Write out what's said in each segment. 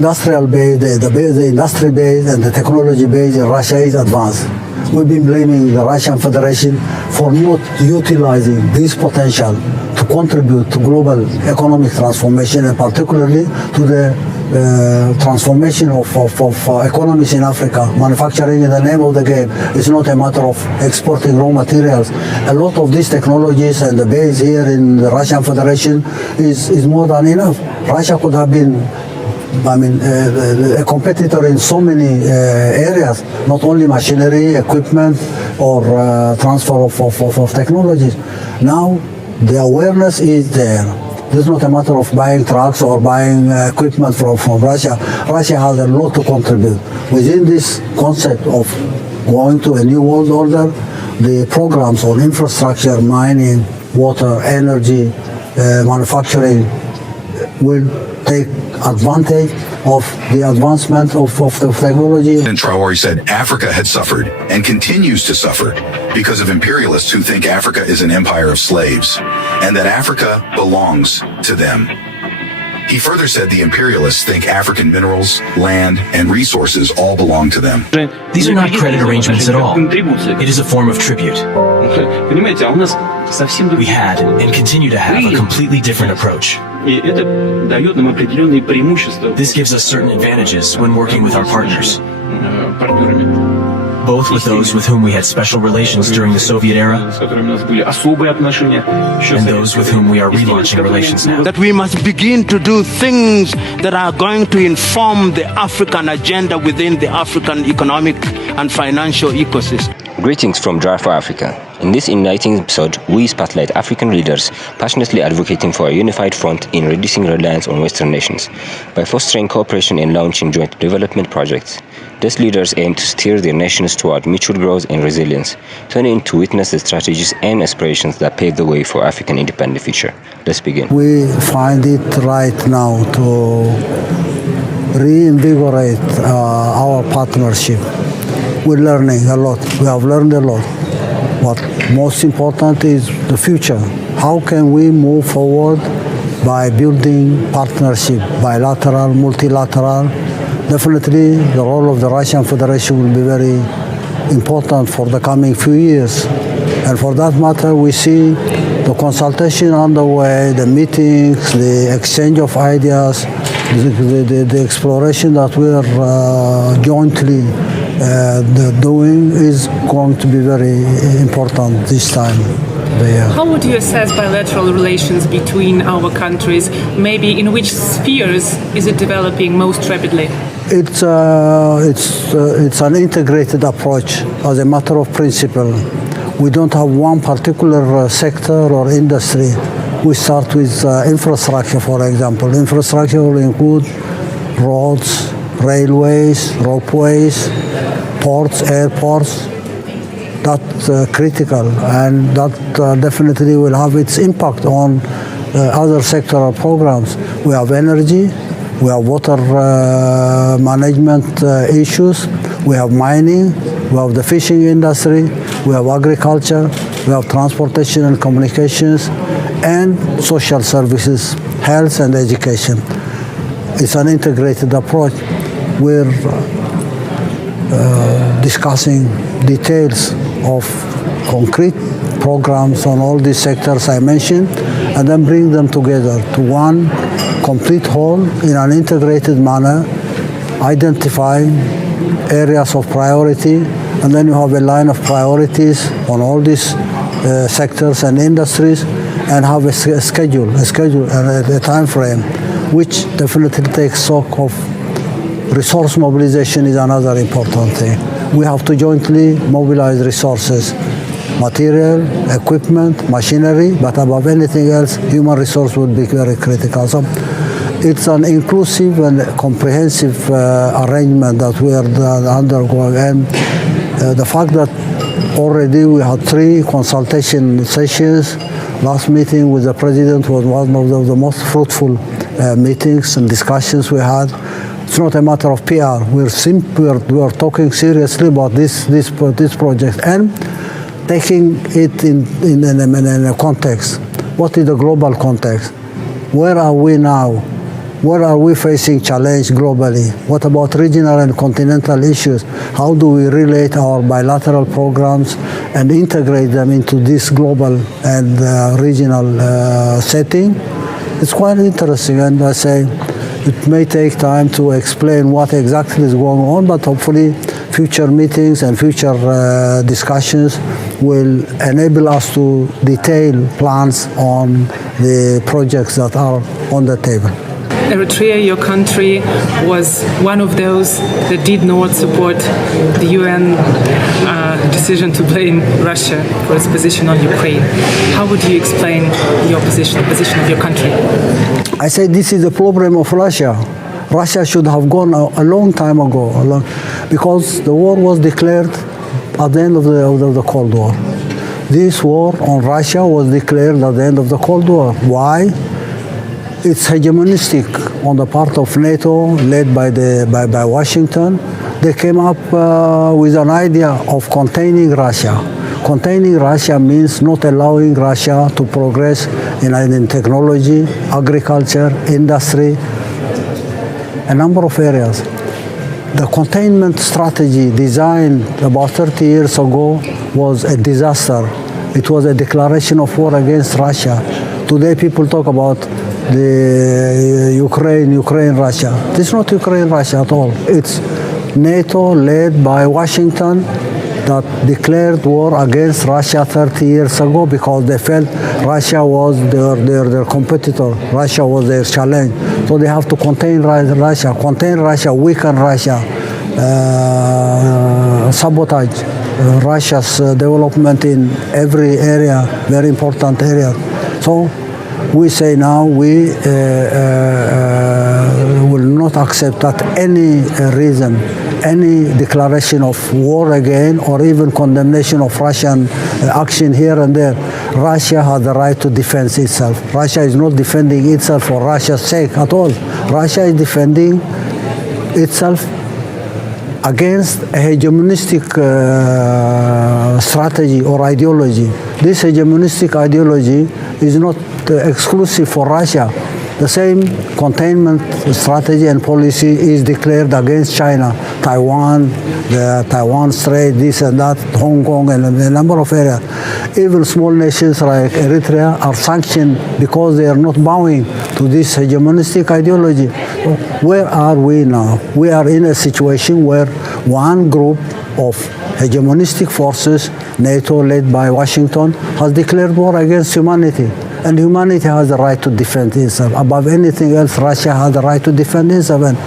Industrial base, the industry base and the technology base in Russia is advanced. We've been blaming the Russian Federation for not utilizing this potential to contribute to global economic transformation, and particularly to the transformation of economies in Africa. Manufacturing is the name of the game. It's not a matter of exporting raw materials. A lot of these technologies and the base here in the Russian Federation is more than enough. Russia could have been a competitor in so many areas, not only machinery, equipment, or transfer of technologies. Now, the awareness is there. This is not a matter of buying trucks or buying equipment from Russia. Russia has a lot to contribute. Within this concept of going to a new world order, the programs on infrastructure, mining, water, energy, manufacturing will take advantage of the advancement of the technology. And Traore said Africa had suffered and continues to suffer because of imperialists who think Africa is an empire of slaves and that Africa belongs to them. He further said the imperialists think African minerals, land, and resources all belong to them. These are not credit arrangements at all. It is a form of tribute. We had and continue to have a completely different approach. This gives us certain advantages when working with our partners, both with those with whom we had special relations during the Soviet era and those with whom we are relaunching relations now. That we must begin to do things that are going to inform the African agenda within the African economic and financial ecosystem. Greetings from DRAR Africa. In this enlightening episode, we spotlight African leaders passionately advocating for a unified front in reducing reliance on Western nations. By fostering cooperation and launching joint development projects, these leaders aim to steer their nations toward mutual growth and resilience, turning to witness the strategies and aspirations that pave the way for African independent future. Let's begin. We find it right now to reinvigorate our partnership. We're learning a lot. We have learned a lot. What most important is the future. How can we move forward by building partnership, bilateral, multilateral? Definitely the role of the Russian Federation will be very important for the coming few years. And for that matter, we see the consultation underway, the meetings, the exchange of ideas, the exploration that we are jointly doing is going to be very important this time. How would you assess bilateral relations between our countries? Maybe in which spheres is it developing most rapidly? It's an integrated approach as a matter of principle. We don't have one particular sector or industry. We start with infrastructure, for example. Infrastructure will include roads, railways, ropeways, ports, airports. That's critical, and that definitely will have its impact on other sectoral programs. We have energy, we have water management issues, we have mining, we have the fishing industry, we have agriculture, we have transportation and communications, and social services, health and education. It's an integrated approach. We're discussing details of concrete programs on all these sectors I mentioned, and then bring them together to one complete whole in an integrated manner, identifying areas of priority, and then you have a line of priorities on all these sectors and industries, and have a schedule and a time frame, which definitely takes stock of resource mobilization is another important thing. We have to jointly mobilize resources, material, equipment, machinery, but above anything else, human resource would be very critical. So it's an inclusive and comprehensive arrangement that we are undergoing. And the fact that already we had 3 consultation sessions. Last meeting with the president was one of the most fruitful meetings and discussions we had. It's not a matter of PR. We are talking seriously about this project and taking it in a context. What is the global context? Where are we now Where are we facing challenge globally? What about regional and continental issues? How do we relate our bilateral programs and integrate them into this global and regional setting? It's quite interesting, and I say it may take time to explain what exactly is going on, but hopefully future meetings and future discussions will enable us to detail plans on the projects that are on the table. Eritrea, your country, was one of those that did not support the UN decision to blame Russia for its position on Ukraine. How would you explain your position, the position of your country? I say this is the problem of Russia. Russia should have gone a long time ago, because the war was declared at the end of the Cold War. This war on Russia was declared at the end of the Cold War. Why? It's hegemonistic on the part of NATO, led by Washington. They came up with an idea of containing Russia. Containing Russia means not allowing Russia to progress in technology, agriculture, industry, a number of areas. The containment strategy designed about 30 years ago was a disaster. It was a declaration of war against Russia. Today people talk about the Ukraine-Russia. This is not Ukraine-Russia at all. It's NATO led by Washington that declared war against Russia 30 years ago because they felt Russia was their competitor. Russia was their challenge. So they have to contain Russia, weaken Russia, sabotage Russia's development in every area, very important area. So we say now we will not accept that any reason, any declaration of war again, or even condemnation of Russian action here and there. Russia has the right to defend itself. Russia is not defending itself for Russia's sake at all. Russia is defending itself against a hegemonistic strategy or ideology. This hegemonistic ideology is not exclusive for Russia. The same containment strategy and policy is declared against China, Taiwan, the Taiwan Strait, this and that, Hong Kong, and a number of areas. Even small nations like Eritrea are sanctioned because they are not bowing to this hegemonistic ideology. Where are we now? We are in a situation where one group of hegemonistic forces, NATO led by Washington, has declared war against humanity. And humanity has the right to defend itself. Above anything else, Russia has the right to defend itself. And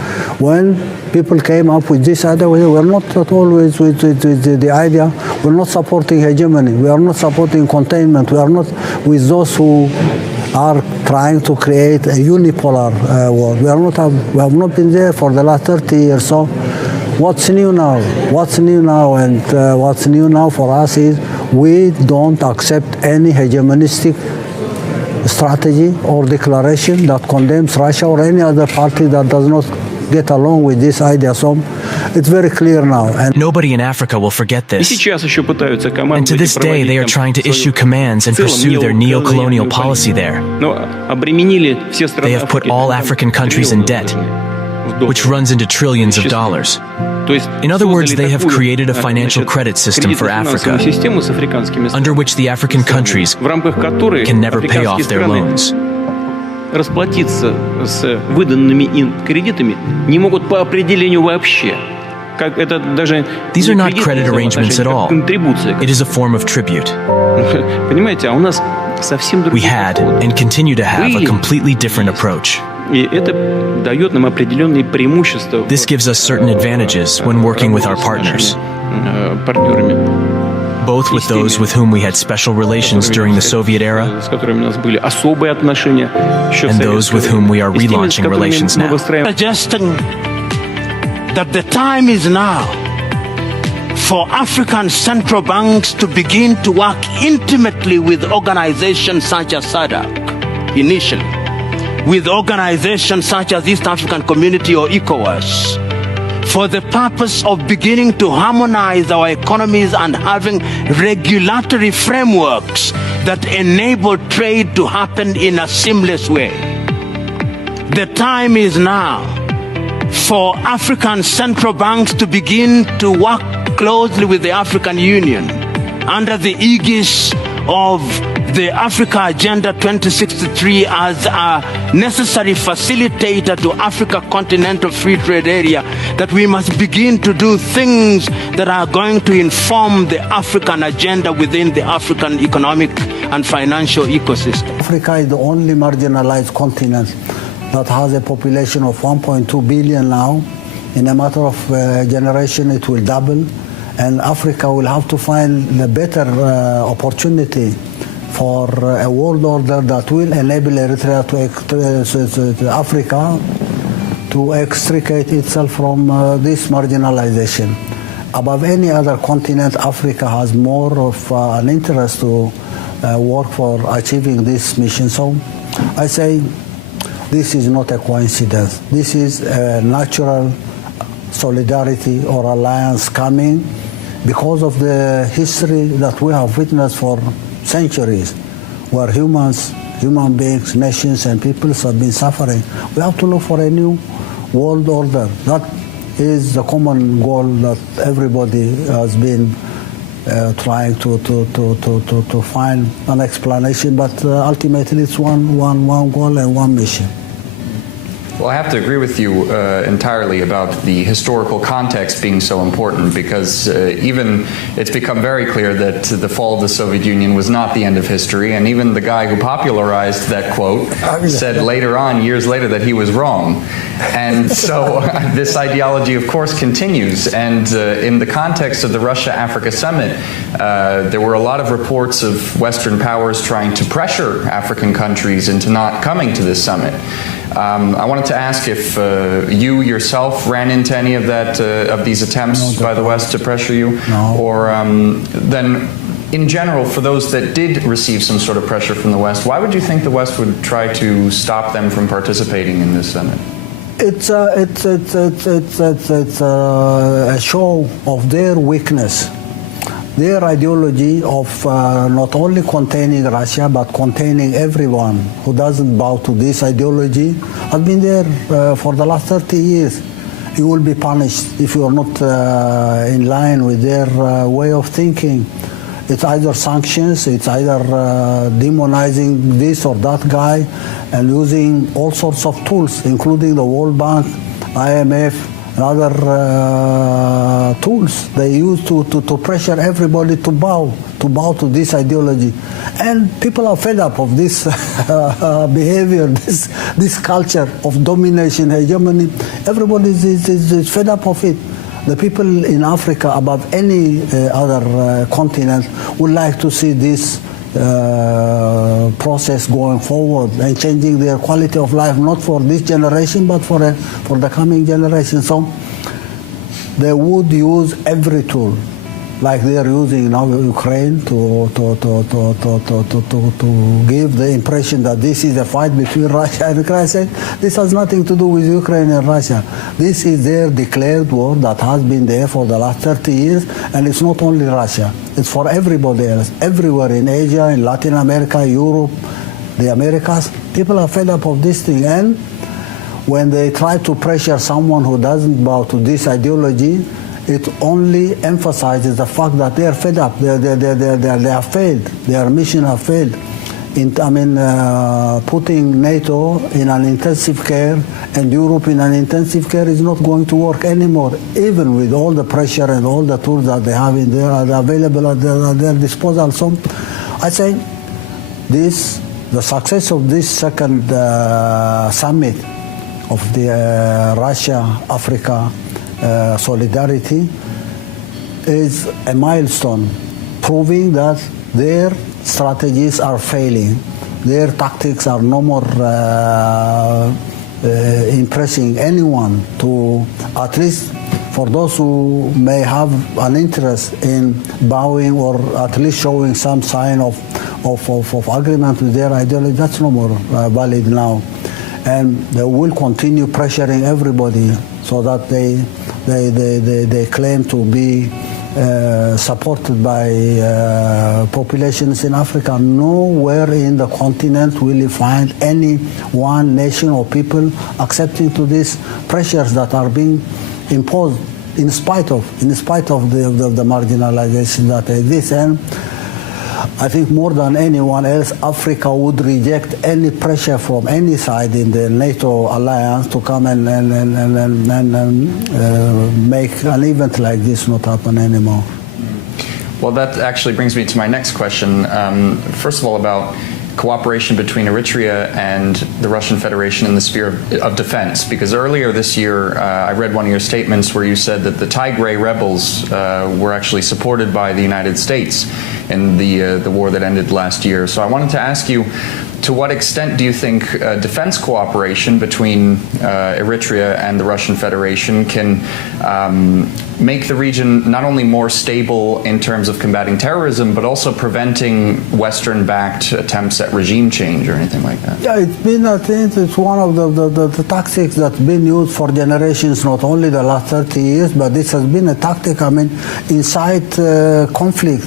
when people came up with this idea, we were not at all with the idea, we're not supporting hegemony, we are not supporting containment, we are not with those who are trying to create a unipolar world. We have not been there for the last 30 years. So what's new now? What's new now? And what's new now for us is we don't accept any hegemonistic strategy or declaration that condemns Russia or any other party that does not get along with this idea. So it's very clear now. And nobody in Africa will forget this. And to this day, they are trying to issue commands and pursue their neocolonial policy there. They have put all African countries in debt, which runs into trillions of dollars. In other words, they have created a financial credit system for Africa, under which the African countries can never pay off their loans. Расплатиться с выданными им кредитами не могут по определению вообще. These are not credit arrangements at all. It is a form of tribute. Понимаете, а у нас совсем другие. We had and continue to have a completely different approach. И это дает нам определенные преимущества. This gives us certain advantages when working with our partners, both with those with whom we had special relations during the Soviet era and those with whom we are relaunching relations now. Suggesting that the time is now for African central banks to begin to work intimately with organizations such as SADC initially, with organizations such as East African Community or ECOWAS, for the purpose of beginning to harmonize our economies and having regulatory frameworks that enable trade to happen in a seamless way. The time is now for African central banks to begin to work closely with the African Union under the aegis of the Africa Agenda 2063 as a necessary facilitator to Africa continental free trade area, that we must begin to do things that are going to inform the African agenda within the African economic and financial ecosystem. Africa is the only marginalized continent that has a population of 1.2 billion now. In a matter of generation, it will double. And Africa will have to find a better opportunity for a world order that will enable Eritrea to Africa to extricate itself from this marginalization. Above any other continent, Africa has more of an interest to work for achieving this mission. So I say this is not a coincidence. This is a natural solidarity or alliance coming because of the history that we have witnessed for centuries, where human beings, nations, and peoples have been suffering. We have to look for a new world order. That is the common goal that everybody has been trying to find an explanation, but ultimately it's one goal and one mission. Well, I have to agree with you entirely about the historical context being so important, because even it's become very clear that the fall of the Soviet Union was not the end of history, and even the guy who popularized that quote said later on, years later, that he was wrong. And so this ideology, of course, continues. And in the context of the Russia-Africa summit, there were a lot of reports of Western powers trying to pressure African countries into not coming to this summit. I wanted to ask if you yourself ran into any of that, of these attempts by the West to pressure you, or then, in general, for those that did receive some sort of pressure from the West, why would you think the West would try to stop them from participating in this summit? It's a show of their weakness. Their ideology of not only containing Russia, but containing everyone who doesn't bow to this ideology has been there for the last 30 years. You will be punished if you are not in line with their way of thinking. It's either sanctions, it's either demonizing this or that guy, and using all sorts of tools, including the World Bank, IMF, and other tools they use to pressure everybody to bow to this ideology. And people are fed up of this behavior, this culture of domination, hegemony. Everybody is fed up of it. The people in Africa, above any other continent, would like to see this process going forward and changing their quality of life, not for this generation, but for the coming generation. So they would use every tool, like they are using now Ukraine, to give the impression that this is a fight between Russia and Ukraine. I said, this has nothing to do with Ukraine and Russia. This is their declared war that has been there for the last 30 years, and it's not only Russia. It's for everybody else, everywhere in Asia, in Latin America, Europe, the Americas. People are fed up of this thing, and when they try to pressure someone who doesn't bow to this ideology, it only emphasizes the fact that they are fed up. They have failed. Their mission have failed. Putting NATO in an intensive care and Europe in an intensive care is not going to work anymore, even with all the pressure and all the tools that they have in there available at their disposal. So I say the success of this second summit of the Russia-Africa solidarity is a milestone, proving that their strategies are failing. Their tactics are no more impressing anyone, to at least for those who may have an interest in bowing or at least showing some sign of agreement with their ideology. That's no more valid now. And they will continue pressuring everybody so that they claim to be supported by populations in Africa. Nowhere in the continent will you find any one nation or people accepting to these pressures that are being imposed in spite of the marginalization that exists. And I think more than anyone else, Africa would reject any pressure from any side in the NATO alliance to come and make an event like this not happen anymore. Well, that actually brings me to my next question. First of all, about cooperation between Eritrea and the Russian Federation in the sphere of defense, because earlier this year I read one of your statements where you said that the Tigray rebels were actually supported by the United States in the war that ended last year. So I wanted to ask you, to what extent do you think defense cooperation between Eritrea and the Russian Federation can make the region not only more stable in terms of combating terrorism, but also preventing Western-backed attempts at regime change or anything like that? Yeah, it's been, I think, it's one of the tactics that's been used for generations, not only the last 30 years, but this has been a tactic, I mean, incite conflict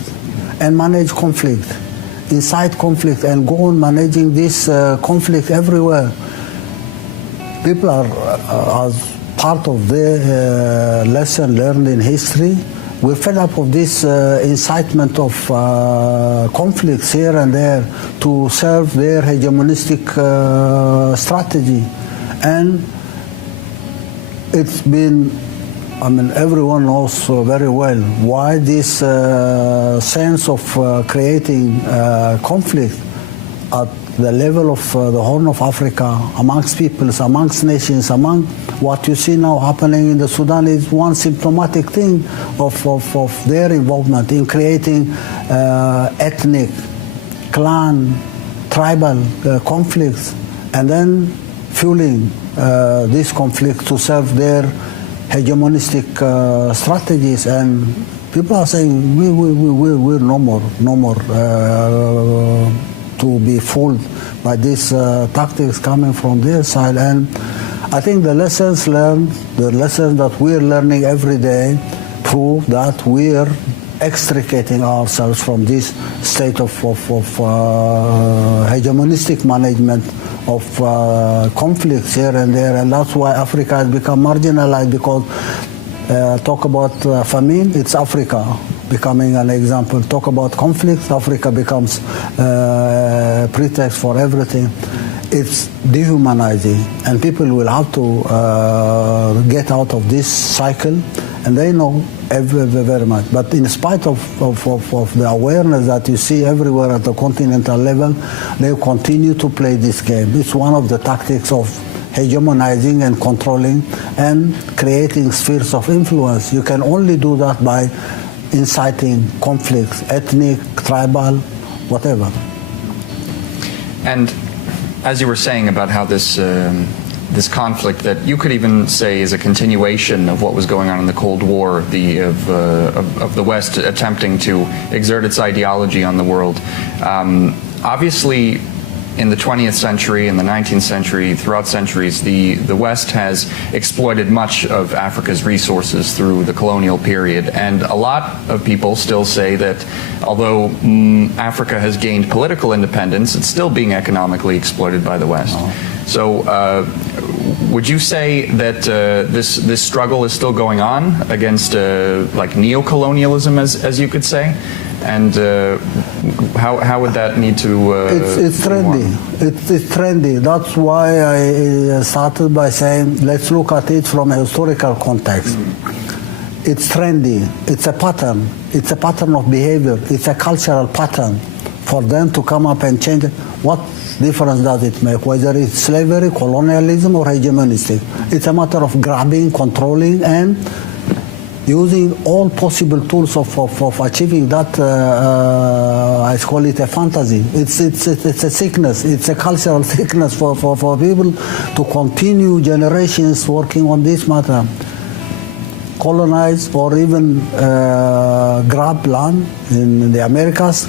and manage conflict. Incite conflict and go on managing this conflict everywhere. People are, as part of the lesson learned in history, we're fed up of this incitement of conflicts here and there to serve their hegemonistic strategy. And it's been, I mean, everyone knows very well why this sense of creating conflict at the level of the Horn of Africa, amongst peoples, amongst nations, among what you see now happening in the Sudan is one symptomatic thing of their involvement in creating ethnic, clan, tribal conflicts, and then fueling this conflict to serve their hegemonistic strategies. And people are saying we're no more to be fooled by these tactics coming from their side. And I think the lessons learned, the lessons that we're learning every day prove that we're extricating ourselves from this state of hegemonistic management of conflicts here and there. And that's why Africa has become marginalized, because talk about famine, it's Africa becoming an example. Talk about conflicts, Africa becomes pretext for everything. It's dehumanizing, and people will have to get out of this cycle, and they know very much. But in spite of the awareness that you see everywhere at the continental level, they continue to play this game. It's one of the tactics of hegemonizing and controlling and creating spheres of influence. You can only do that by inciting conflicts, ethnic, tribal, whatever. And as you were saying about how this this conflict that you could even say is a continuation of what was going on in the Cold War, of the West attempting to exert its ideology on the world. Obviously, in the 20th century, in the 19th century, throughout centuries, the West has exploited much of Africa's resources through the colonial period. And a lot of people still say that although Africa has gained political independence, it's still being economically exploited by the West. So would you say that this struggle is still going on against like neocolonialism, as you could say? And how would that need to it's trendy. It's trendy. That's why I started by saying let's look at it from a historical context. It's trendy. It's a pattern. It's a pattern of behavior. It's a cultural pattern for them to come up and change. What difference does it make, whether it's slavery, colonialism, or hegemonistic? It's a matter of grabbing, controlling, and using all possible tools of achieving that. I call it a fantasy. It's a sickness. It's a cultural sickness for people to continue generations working on this matter. Colonize or even grab land in the Americas.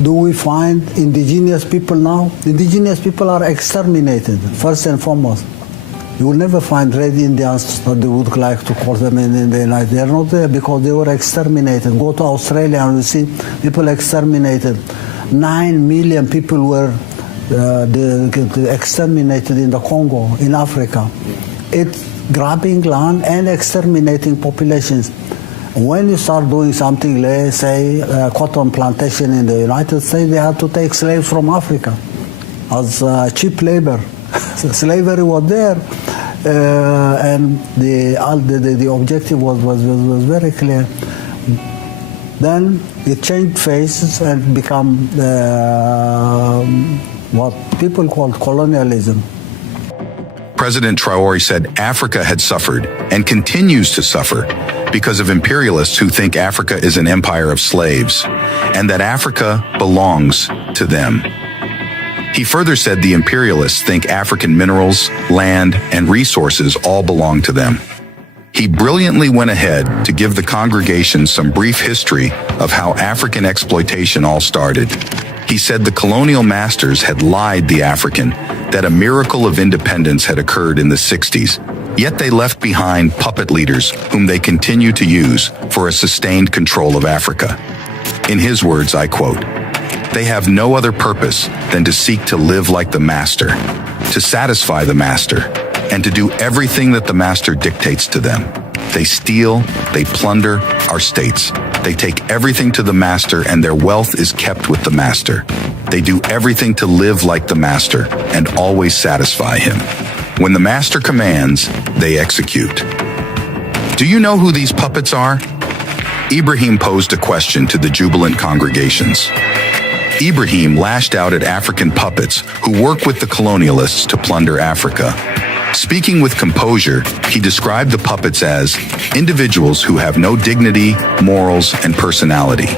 Do we find indigenous people now? Indigenous people are exterminated, first and foremost. You will never find red Indians that they would like to call them in the United States. They are not there because they were exterminated. Go to Australia and you see people exterminated. 9 million people were exterminated in the Congo, in Africa. It's grabbing land and exterminating populations. When you start doing something, let's say cotton plantation in the United States, they had to take slaves from Africa as cheap labor. Slavery was there, and the objective was very clear. Then it changed faces and become what people call colonialism. President Traoré said Africa had suffered and continues to suffer because of imperialists who think Africa is an empire of slaves and that Africa belongs to them. He further said the imperialists think African minerals, land, and resources all belong to them. He brilliantly went ahead to give the congregation some brief history of how African exploitation all started. He said the colonial masters had lied the African that a miracle of independence had occurred in the 60s, yet they left behind puppet leaders whom they continue to use for a sustained control of Africa. In his words, I quote, "They have no other purpose than to seek to live like the master, to satisfy the master, and to do everything that the master dictates to them. They steal, they plunder our states. They take everything to the master and their wealth is kept with the master. They do everything to live like the master and always satisfy him. When the master commands, they execute." Do you know who these puppets are? Ibrahim posed a question to the jubilant congregations. Ibrahim lashed out at African puppets who work with the colonialists to plunder Africa. Speaking with composure, he described the puppets as individuals who have no dignity, morals, and personality.